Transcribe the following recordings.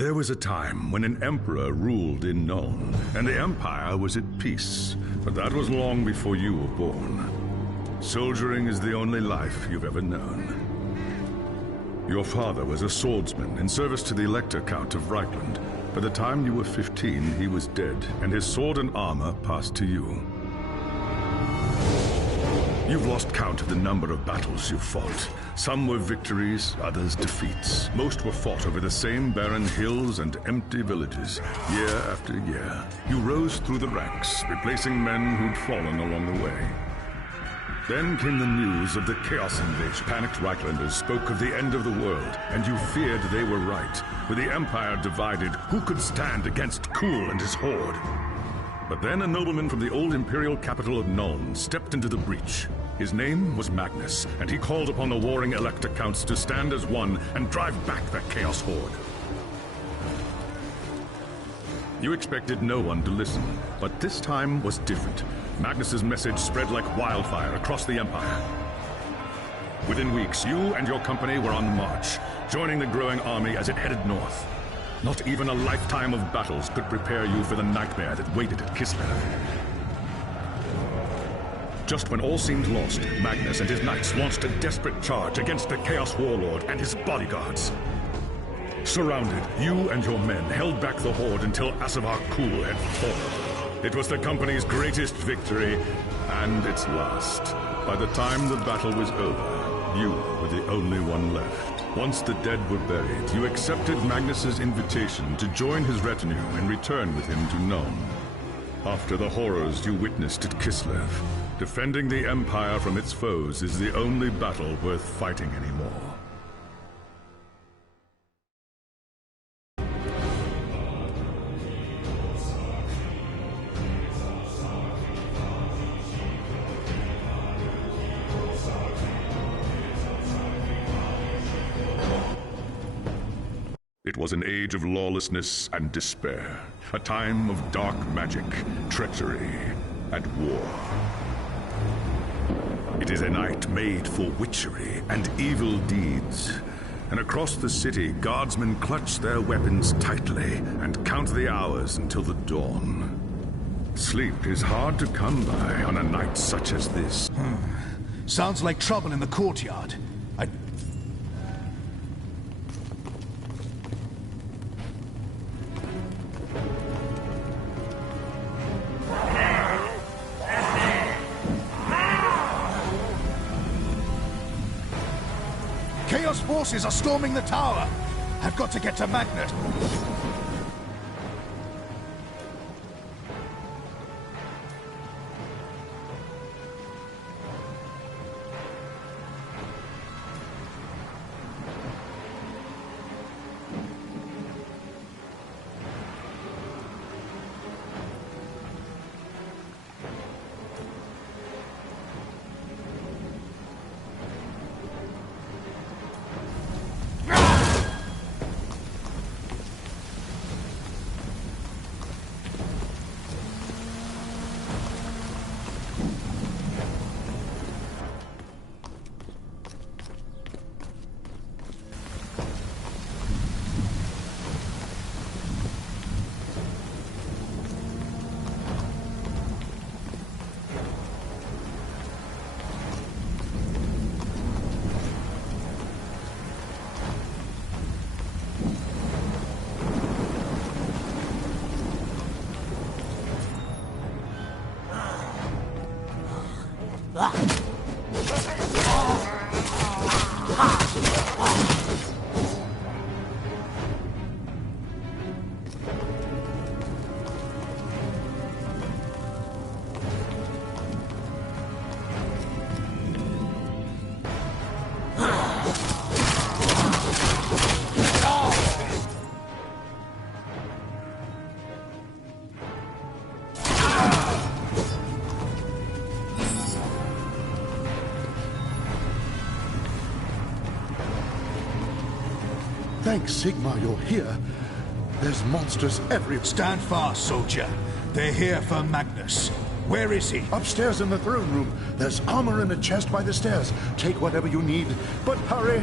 There was a time when an emperor ruled in Nuln, and the Empire was at peace. But that was long before you were born. Soldiering is the only life you've ever known. Your father was a swordsman in service to the Elector Count of Reichland. By the time you were 15, he was dead, and his sword and armor passed to you. You've lost count of the number of battles you've fought. Some were victories, others defeats. Most were fought over the same barren hills and empty villages, year after year. You rose through the ranks, replacing men who'd fallen along the way. Then came the news of the Chaos Invasion. Panicked Reichlanders spoke of the end of the world, and you feared they were right. With the Empire divided, who could stand against Kuhl and his horde? But then a nobleman from the old imperial capital of Nuln stepped into the breach. His name was Magnus, and he called upon the warring Elector Counts to stand as one and drive back the Chaos Horde. You expected no one to listen, but this time was different. Magnus's message spread like wildfire across the Empire. Within weeks, you and your company were on the march, joining the growing army as it headed north. Not even a lifetime of battles could prepare you for the nightmare that waited at Kislev. Just when all seemed lost, Magnus and his knights launched a desperate charge against the Chaos Warlord and his bodyguards. Surrounded, you and your men held back the horde until Asavar Kuhl had fallen. It was the company's greatest victory, and its last. By the time the battle was over, you were the only one left. Once the dead were buried, you accepted Magnus's invitation to join his retinue and return with him to Nuln. After the horrors you witnessed at Kislev, defending the Empire from its foes is the only battle worth fighting anymore. It was an age of lawlessness and despair, a time of dark magic, treachery, and war. It is a night made for witchery and evil deeds. And across the city, guardsmen clutch their weapons tightly and count the hours until the dawn. Sleep is hard to come by on a night such as this. Sounds like trouble in the courtyard. Chaos forces are storming the tower. I've got to get to Magnus. Thanks, Sigmar, you're here. There's monsters everywhere. Stand fast, soldier. They're here for Magnus. Where is he? Upstairs in the throne room. There's armor in a chest by the stairs. Take whatever you need, but hurry.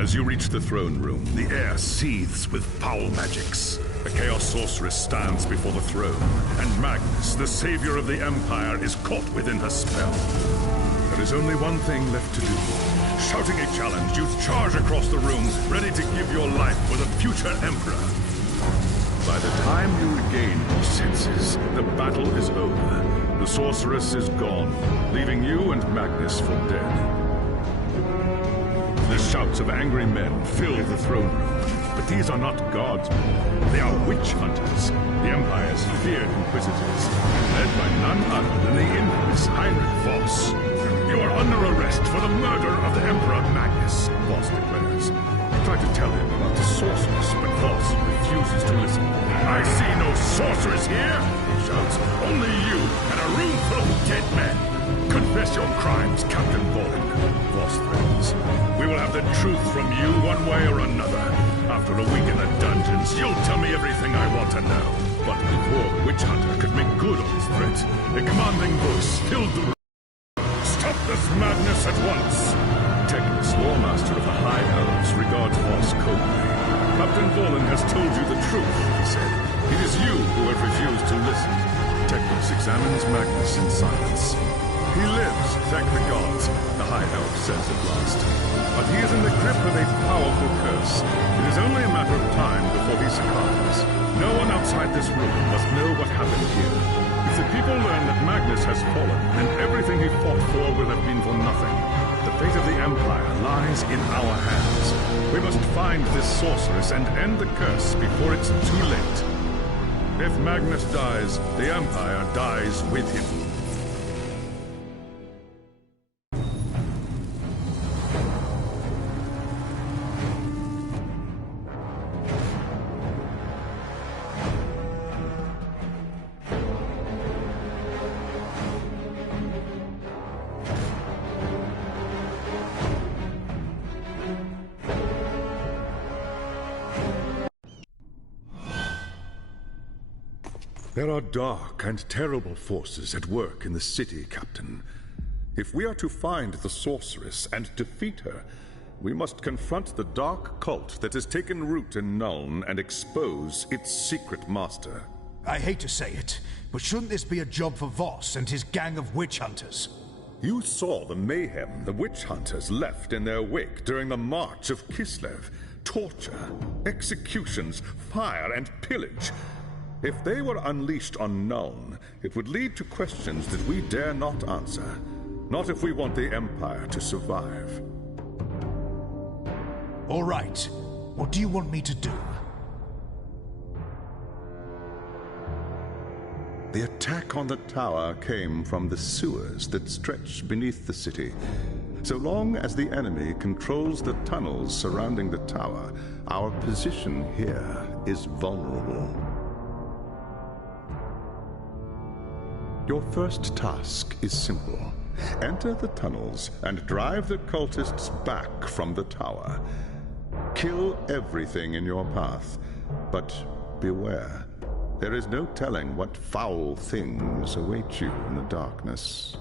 As you reach the throne room, the air seethes with foul magics. The Chaos Sorceress stands before the throne, and Magnus, the savior of the Empire, is caught within her spell. There is only one thing left to do. Shouting a challenge, you charge across the room, ready to give your life for the future Emperor. By the time you regain your senses, the battle is over. The Sorceress is gone, leaving you and Magnus for dead. The shouts of angry men fill the throne room, but these are not gods. They are witch hunters, the Empire's feared inquisitors, led by none other than the infamous Heinrich Voss. You are under arrest for the murder of the Emperor Magnus, Voss declares. You try to tell him about the sorceress, but Voss refuses to listen. I see no sorceress here, he shouts. Only you and a room full of dead men. Confess your crimes, Captain Volin, Voss threatens. We will have the truth from you one way or another. After a week in the dungeons, you'll tell me everything I want to know. But before the witch hunter could make good on his threat, a commanding voice filled the room. Stop this madness at once! Teclis, Lawmaster of the High Elves, regards Voss coldly. Captain Volin has told you the truth, he said. It is you who have refused to listen. Teclis examines Magnus in silence. He lives, thank the gods, the High Elf says at last. But he is in the grip of a powerful curse. It is only a matter of time before he succumbs. No one outside this room must know what happened here. If the people learn that Magnus has fallen, then everything he fought for will have been for nothing. The fate of the Empire lies in our hands. We must find this sorceress and end the curse before it's too late. If Magnus dies, the Empire dies with him. There are dark and terrible forces at work in the city, Captain. If we are to find the sorceress and defeat her, we must confront the dark cult that has taken root in Nuln and expose its secret master. I hate to say it, but shouldn't this be a job for Voss and his gang of witch hunters? You saw the mayhem the witch hunters left in their wake during the March of Kislev. Torture, executions, fire, and pillage. If they were unleashed on Nuln, it would lead to questions that we dare not answer. Not if we want the Empire to survive. All right. What do you want me to do? The attack on the tower came from the sewers that stretch beneath the city. So long as the enemy controls the tunnels surrounding the tower, our position here is vulnerable. Your first task is simple. Enter the tunnels and drive the cultists back from the tower. Kill everything in your path. But beware. There is no telling what foul things await you in the darkness.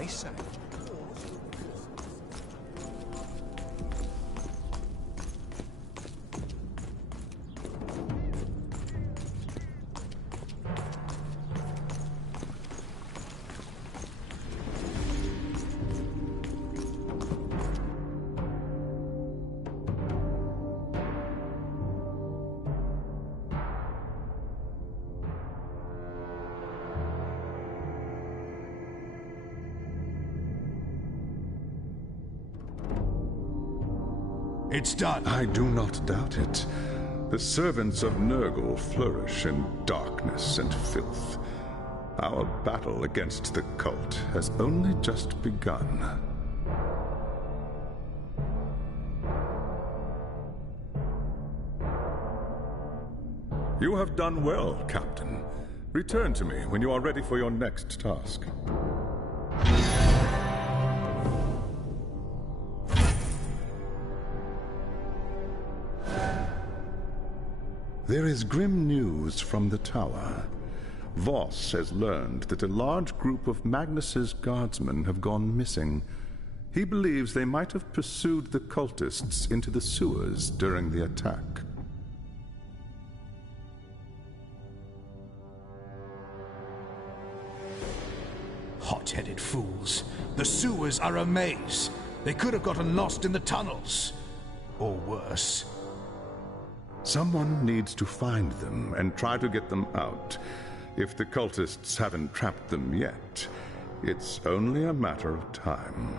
They say. It's done. I do not doubt it. The servants of Nurgle flourish in darkness and filth. Our battle against the cult has only just begun. You have done well, Captain. Return to me when you are ready for your next task. There is grim news from the tower. Voss has learned that a large group of Magnus's guardsmen have gone missing. He believes they might have pursued the cultists into the sewers during the attack. Hot-headed fools. The sewers are a maze. They could have gotten lost in the tunnels. Or worse. Someone needs to find them and try to get them out. If the cultists haven't trapped them yet, it's only a matter of time.